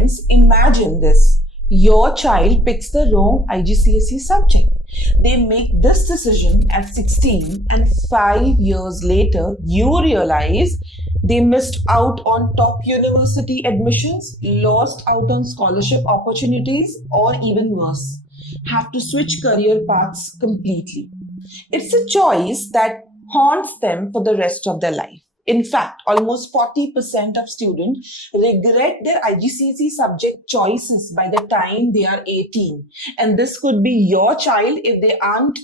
parents, imagine this. Your child picks the wrong IGCSE subject. They make this decision at 16 and 5 years later, you realize they missed out on top university admissions, lost out on scholarship opportunities, or even worse, have to switch career paths completely. It's a choice that haunts them for the rest of their life. In fact, almost 40% of students regret their IGCSE subject choices by the time they are 18. And this could be your child if they aren't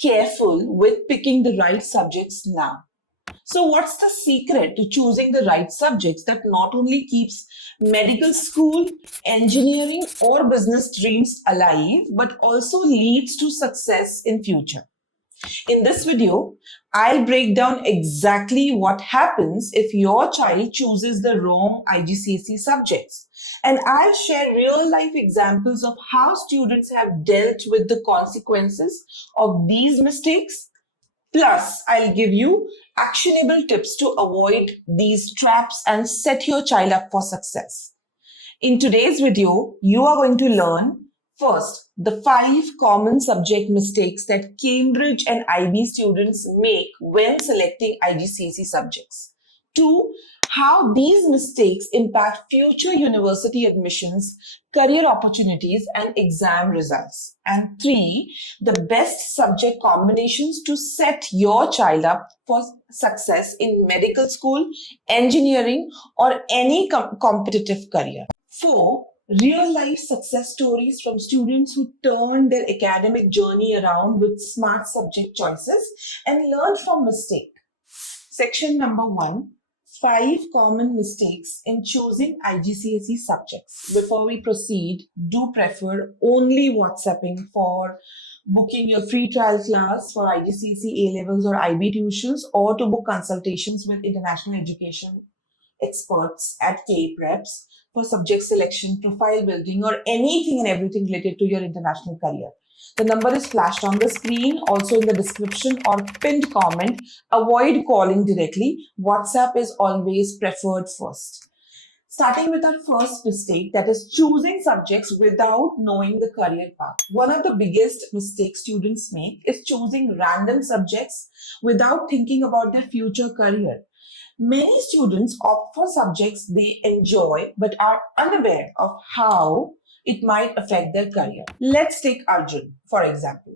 careful with picking the right subjects now. So what's the secret to choosing the right subjects that not only keeps medical school, engineering or business dreams alive, but also leads to success in future? In this video, I'll break down exactly what happens if your child chooses the wrong IGCSE subjects. And I'll share real-life examples of how students have dealt with the consequences of these mistakes. Plus, I'll give you actionable tips to avoid these traps and set your child up for success. In today's video, you are going to learn first, the 5 common subject mistakes that Cambridge and IB students make when selecting IGCSE subjects. 2, how these mistakes impact future university admissions, career opportunities, and exam results. And 3, the best subject combinations to set your child up for success in medical school, engineering, or any competitive career. 4, real-life success stories from students who turned their academic journey around with smart subject choices and learned from mistake. Section number 1, 5 common mistakes in choosing IGCSE subjects. Before we proceed, do prefer only WhatsApping for booking your free trial class for IGCSE A-levels or IB tuitions, or to book consultations with international education experts at K-Preps for subject selection, profile building, or anything and everything related to your international career. The number is flashed on the screen, also in the description or pinned comment. Avoid calling directly. WhatsApp is always preferred first. Starting with our first mistake, that is choosing subjects without knowing the career path. One of the biggest mistakes students make is choosing random subjects without thinking about their future career. Many students opt for subjects they enjoy but are unaware of how it might affect their career. Let's take Arjun, for example.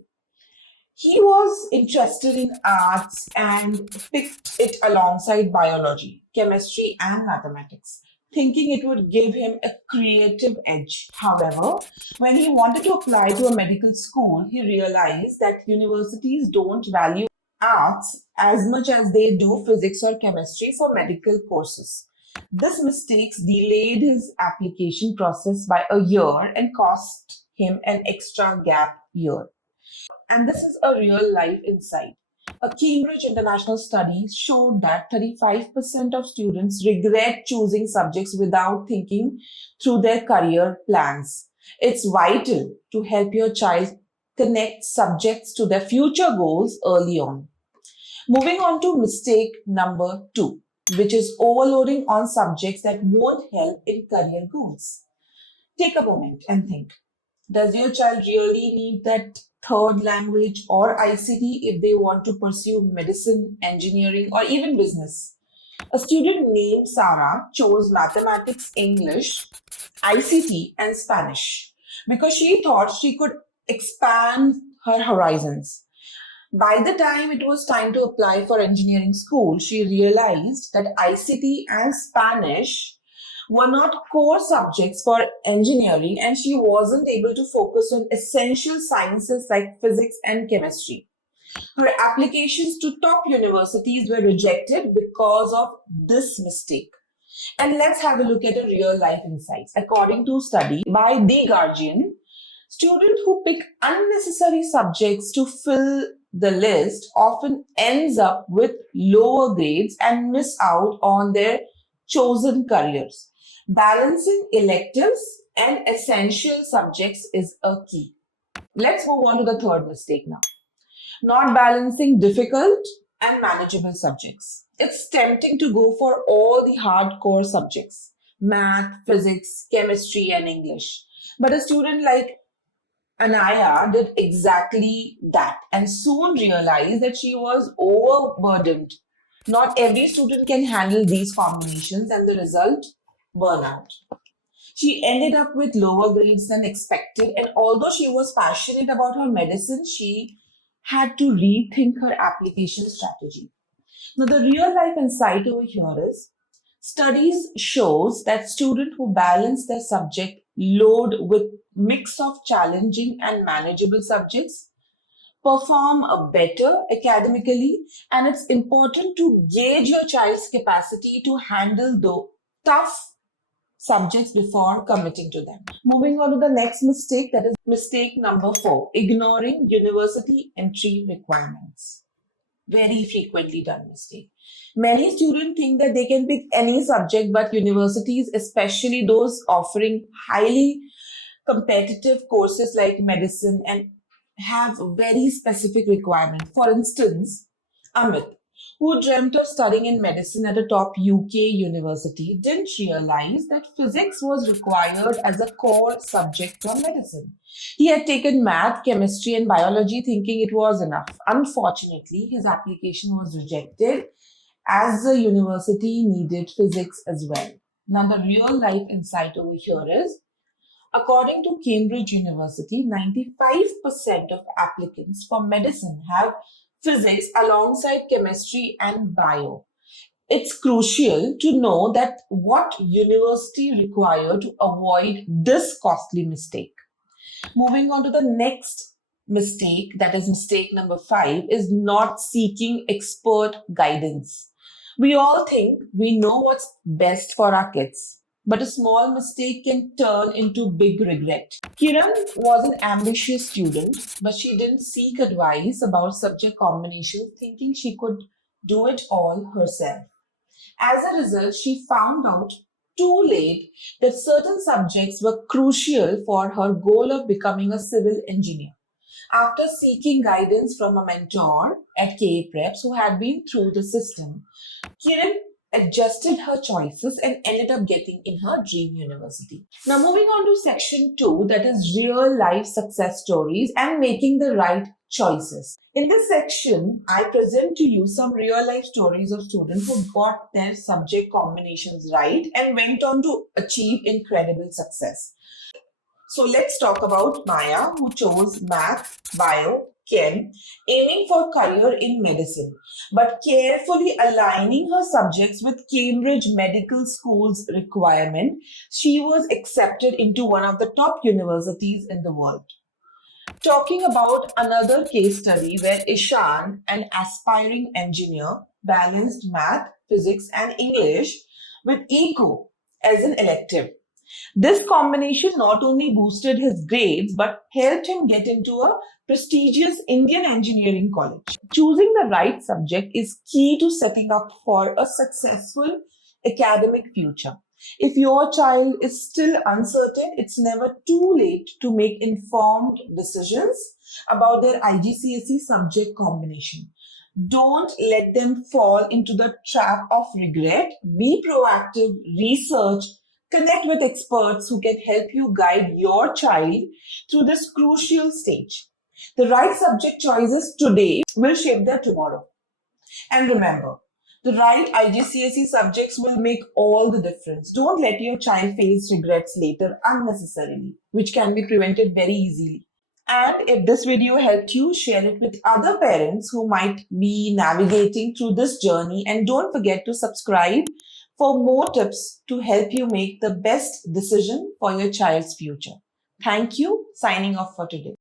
He was interested in arts and picked it alongside biology, chemistry, and mathematics, thinking it would give him a creative edge. However, when he wanted to apply to a medical school, he realized that universities don't value arts as much as they do physics or chemistry for medical courses. This mistake delayed his application process by a year and cost him an extra gap year. And this is a real life insight. A Cambridge international study showed that 35% of students regret choosing subjects without thinking through their career plans. It's vital to help your child connect subjects to their future goals early on. Moving on to mistake number 2, which is overloading on subjects that won't help in career goals. Take a moment and think. Does your child really need that third language or ICT if they want to pursue medicine, engineering, or even business? A student named Sarah chose mathematics, English, ICT, and Spanish because she thought she could expand her horizons. By the time it was time to apply for engineering school, she realized that ICT and Spanish were not core subjects for engineering, and she wasn't able to focus on essential sciences like physics and chemistry. Her applications to top universities were rejected because of this mistake. And let's have a look at a real life insights. According to a study by The Guardian, students who pick unnecessary subjects to fill the list often ends up with lower grades and miss out on their chosen careers. Balancing electives and essential subjects is a key. Let's move on to the third mistake now. Not balancing difficult and manageable subjects. It's tempting to go for all the hardcore subjects, math, physics, chemistry, and English. But a student like Anaya did exactly that and soon realized that she was overburdened. Not every student can handle these combinations, and the result, burnout. She ended up with lower grades than expected, and although she was passionate about her medicine, she had to rethink her application strategy. Now, the real life insight over here is studies shows that students who balance their subject load with mix of challenging and manageable subjects perform better academically, and it's important to gauge your child's capacity to handle the tough subjects before committing to them. Moving on to the next mistake, that is mistake number 4, ignoring university entry requirements. Very frequently done mistake. Many students think that they can pick any subject, but universities, especially those offering highly competitive courses like medicine, and have very specific requirements. For instance, Amit, who dreamt of studying in medicine at a top UK university, didn't realize that physics was required as a core subject for medicine. He had taken math, chemistry, and biology thinking it was enough. Unfortunately, his application was rejected as the university needed physics as well. Now, the real life insight over here is, according to Cambridge University, 95% of applicants for medicine have physics alongside chemistry and bio. It's crucial to know that what university require to avoid this costly mistake. Moving on to the next mistake, that is mistake number 5, is not seeking expert guidance. We all think we know what's best for our kids, but a small mistake can turn into big regret. Kiran was an ambitious student, but she didn't seek advice about subject combinations, thinking she could do it all herself. As a result, she found out too late that certain subjects were crucial for her goal of becoming a civil engineer. After seeking guidance from a mentor at KA Preps who had been through the system, Kiran adjusted her choices and ended up getting in her dream university. Now, moving on to section 2, that is real life success stories and making the right choices. In this section, I present to you some real life stories of students who got their subject combinations right and went on to achieve incredible success. So let's talk about Maya, who chose math, bio, chem, aiming for career in medicine, but carefully aligning her subjects with Cambridge Medical School's requirement. She was accepted into one of the top universities in the world. Talking about another case study where Ishan, an aspiring engineer, balanced math, physics, and English with eco as an elective. This combination not only boosted his grades but helped him get into a prestigious Indian engineering college. Choosing the right subject is key to setting up for a successful academic future. If your child is still uncertain, it's never too late to make informed decisions about their IGCSE subject combination. Don't let them fall into the trap of regret. Be proactive, research, connect with experts who can help you guide your child through this crucial stage. The right subject choices today will shape their tomorrow. And remember, the right IGCSE subjects will make all the difference. Don't let your child face regrets later unnecessarily, which can be prevented very easily. And if this video helped you, share it with other parents who might be navigating through this journey. And don't forget to subscribe for more tips to help you make the best decision for your child's future. Thank you. Signing off for today.